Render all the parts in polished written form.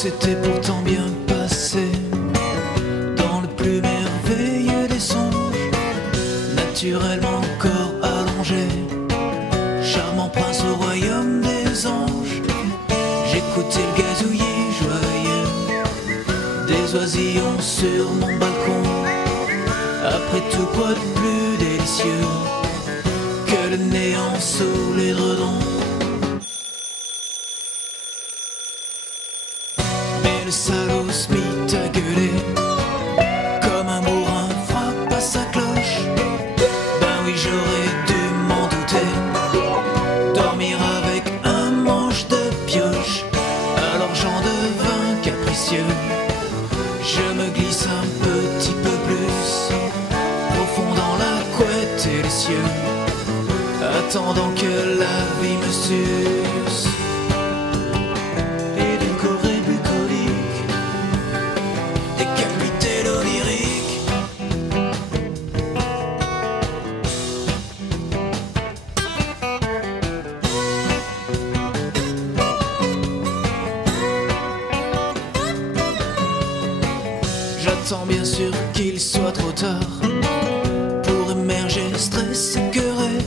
s'était pourtant bien passé dans le plus merveilleux des songes, naturellement corps allongé, charmant prince au royaume des anges. J'écoutais le gazouillis joyeux des oisillons sur mon balcon. Après tout, quoi de plus délicieux que le néant sous l'édredon? Mais le salaud se mit à gueuler comme un bourrin frappe à sa cloche. Ben oui, j'aurais dû m'en douter, dormir avec un manche de pioche. Alors j'en devins capricieux, je me glisse un petit peu plus profond dans la couette et les cieux, attendant que la vie me suce. Édulcoré, bucolique, décapité, l'onirique. J'attends bien sûr qu'il soit trop tard pour émerger, stress écœuré.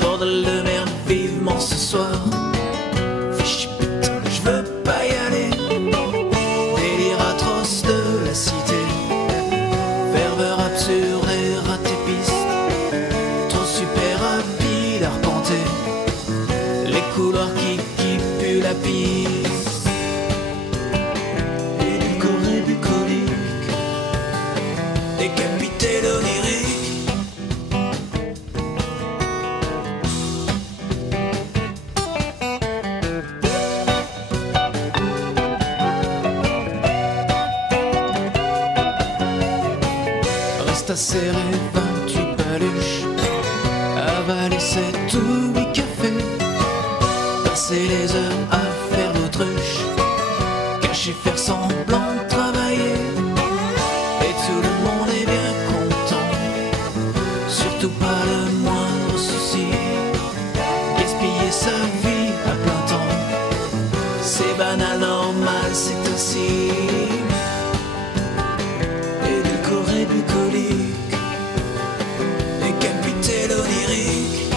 Bordel de merde, vivement ce soir. Fichu putain, je veux pas y aller. Délire atroce de la cité, ferveur absurde et raté piste, trop super rapide à arpenter les couloirs qui puent la piste. Édulcoré, bucolique, décapité, l'onirique. Reste à serrer 28 paluches, avaler 7 ou 8 cafés, passer les heures à faire l'autruche, cacher, faire semblant de travailler, et tout le monde est bien content, surtout pas le moindre souci. Gaspiller sa vie à plein temps, c'est banal, normal, c'est ainsi. Édulcoré, bucolique, décapité, l'onirique.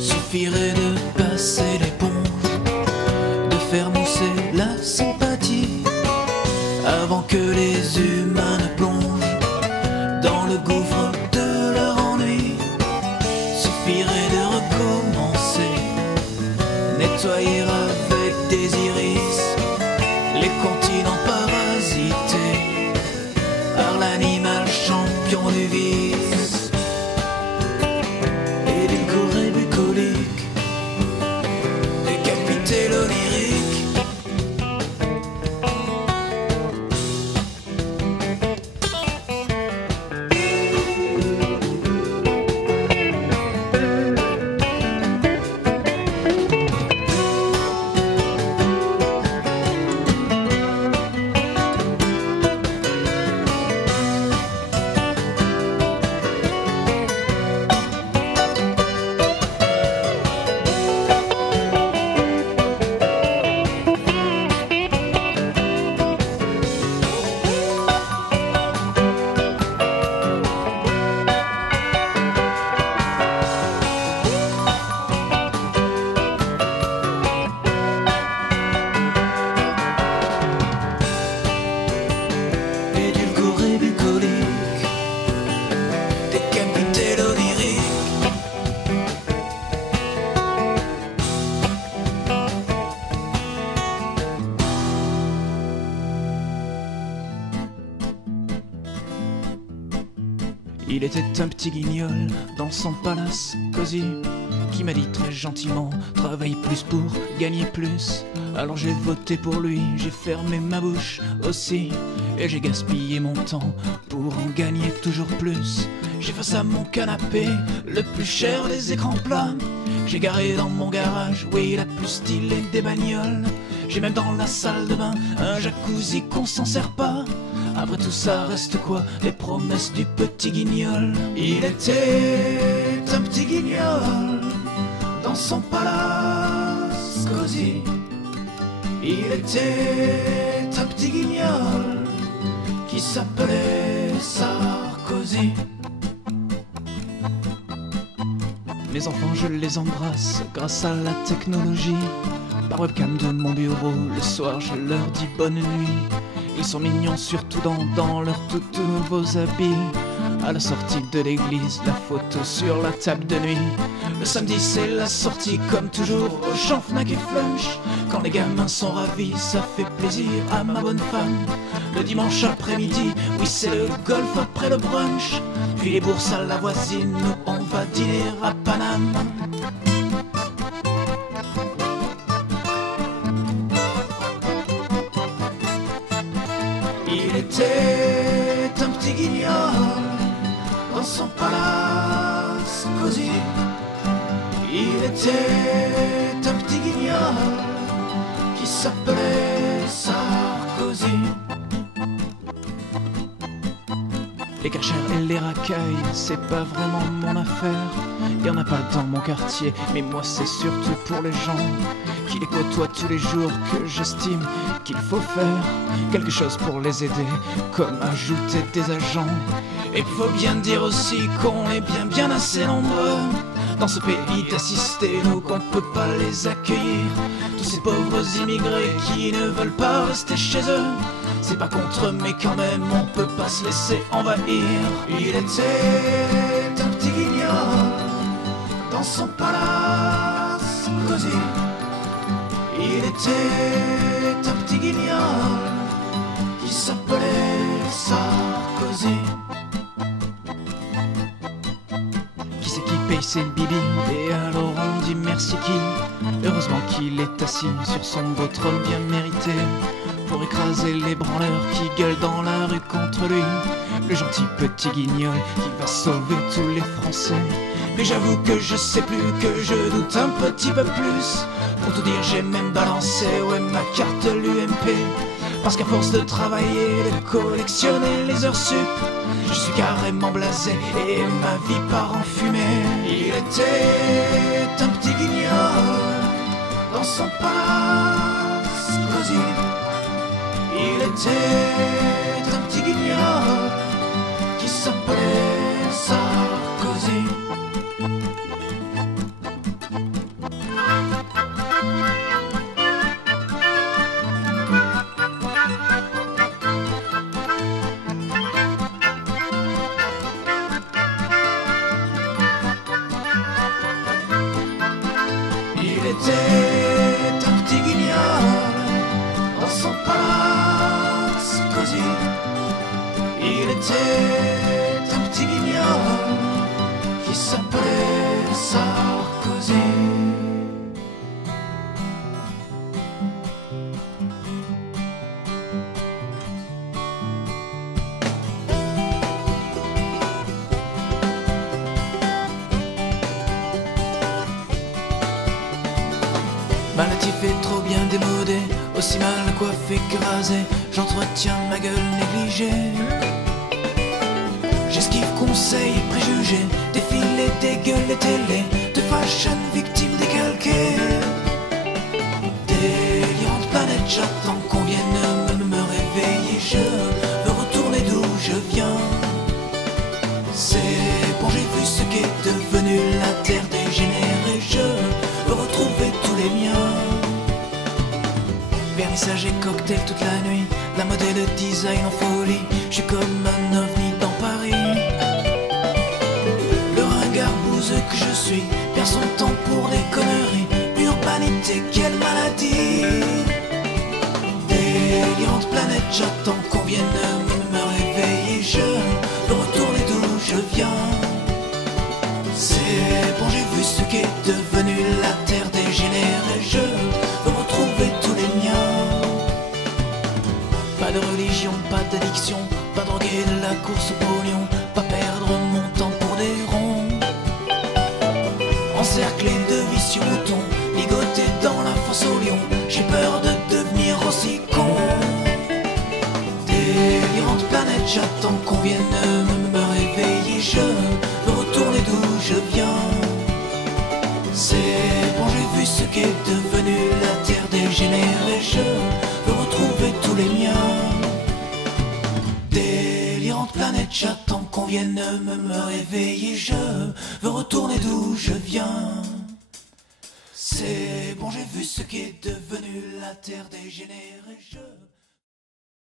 Suffirait de passer l'éponge, de faire mousser la sympathie, avant que les humains ne plongent dans le gouffre de leur ennui. Suffirait de recommencer, nettoyer avec des iris les continents parasités par l'animal champion du vice. Édulcoré, bucolique, décapité, l'onirique. Édulcoré, bucolique, décapité, l'onirique. Il était un petit guignol dans son palace cosy, qui m'a dit très gentiment: travaille plus pour gagner plus. Alors j'ai voté pour lui, j'ai fermé ma bouche aussi, et j'ai gaspillé mon temps pour en gagner toujours plus. J'ai face à mon canapé le plus cher des écrans plats. J'ai garé dans mon garage, oui, la plus stylée des bagnoles. J'ai même dans la salle de bain un jacuzzi qu'on s'en sert pas. Après tout ça reste quoi? Les promesses du petit guignol. Il était un petit guignol dans son palace cosy. Il était un petit guignol qui s'appelait Sarkozy. Mes enfants, je les embrasse grâce à la technologie. Par webcam de mon bureau, le soir je leur dis bonne nuit. Ils sont mignons surtout dans leurs tout nouveaux habits. À la sortie de l'église, la photo sur la table de nuit. Le samedi c'est la sortie comme toujours au champ Fnac et Flunch. Quand les gamins sont ravis, ça fait plaisir à ma bonne femme. Le dimanche après-midi, oui c'est le golf après le brunch. Puis les bourses à la voisine, nous on va dîner à Paname. Il était un petit guignol dans son palace cosy. Il était un petit guignol qui s'appelait Sarkozy. Les Karcher et les racailles, c'est pas vraiment mon affaire. Y'en a pas dans mon quartier, mais moi c'est surtout pour les gens qui les côtoient tous les jours que j'estime qu'il faut faire quelque chose pour les aider, comme ajouter des agents. Et faut bien dire aussi qu'on est bien assez nombreux dans ce pays d'assister, nous qu'on peut pas les accueillir. Tous ces pauvres immigrés qui ne veulent pas rester chez eux. C'est pas contre eux mais quand même on peut pas se laisser envahir. Il était un petit guignol dans son palace cosy. Il était un petit guignol qui s'appelait Sarkozy. Qui c'est qui paye ses bibis? Et alors on dit merci qui? Heureusement qu'il est assis sur son beau trône bien mérité pour écraser les branleurs qui gueulent dans la rue contre lui. Le gentil petit guignol qui va sauver tous les Français. Mais j'avoue que je sais plus, que je doute un petit peu plus. Pour tout dire j'ai même balancé, ouais, ma carte l'UMP. Parce qu'à force de travailler, de collectionner les heures sup, je suis carrément blasé et ma vie part en fumée. Il était un petit guignol dans son palace cosy. Il était un petit guignol qui s'appelait Sarkozy. Il était un petit guignol dans son palace cosy. Il était un petit guignol qui s'appelait Sarkozy. Malatif est trop bien démodé, aussi mal coiffé que rasé. J'entretiens ma gueule négligée. J'esquive conseils préjugés, défilés, des gueules, les télés de fashion victimes décalquées. Délirante planète, j'attends qu'on vienne me réveiller. Je veux retourner d'où je viens. C'est bon, j'ai vu ce qu'est devenu la terre dégénérée. Je veux retrouver tous les miens. Vernissage et cocktail toute la nuit, la mode et le design en folie. Je suis comme un ovni dans Paris. Le ringard bouseux que je suis perd son temps pour des conneries. Urbanité, quelle maladie. Délirante planète, j'attends qu'on vienne me réveiller. Je veux retourner d'où je viens. C'est bon, j'ai vu ce qu'est devenu la terre dégénérée. Je veux retrouver tous les miens. Pas de religion, pas d'addiction, vienne me réveiller. Je veux retourner d'où je viens. C'est bon, j'ai vu ce qu'est devenu la terre dégénérée. Je veux retrouver tous les miens. Délirante planète, j'attends qu'on vienne me réveiller. Je veux retourner d'où je viens. C'est bon, j'ai vu ce qu'est devenu la terre dégénérée.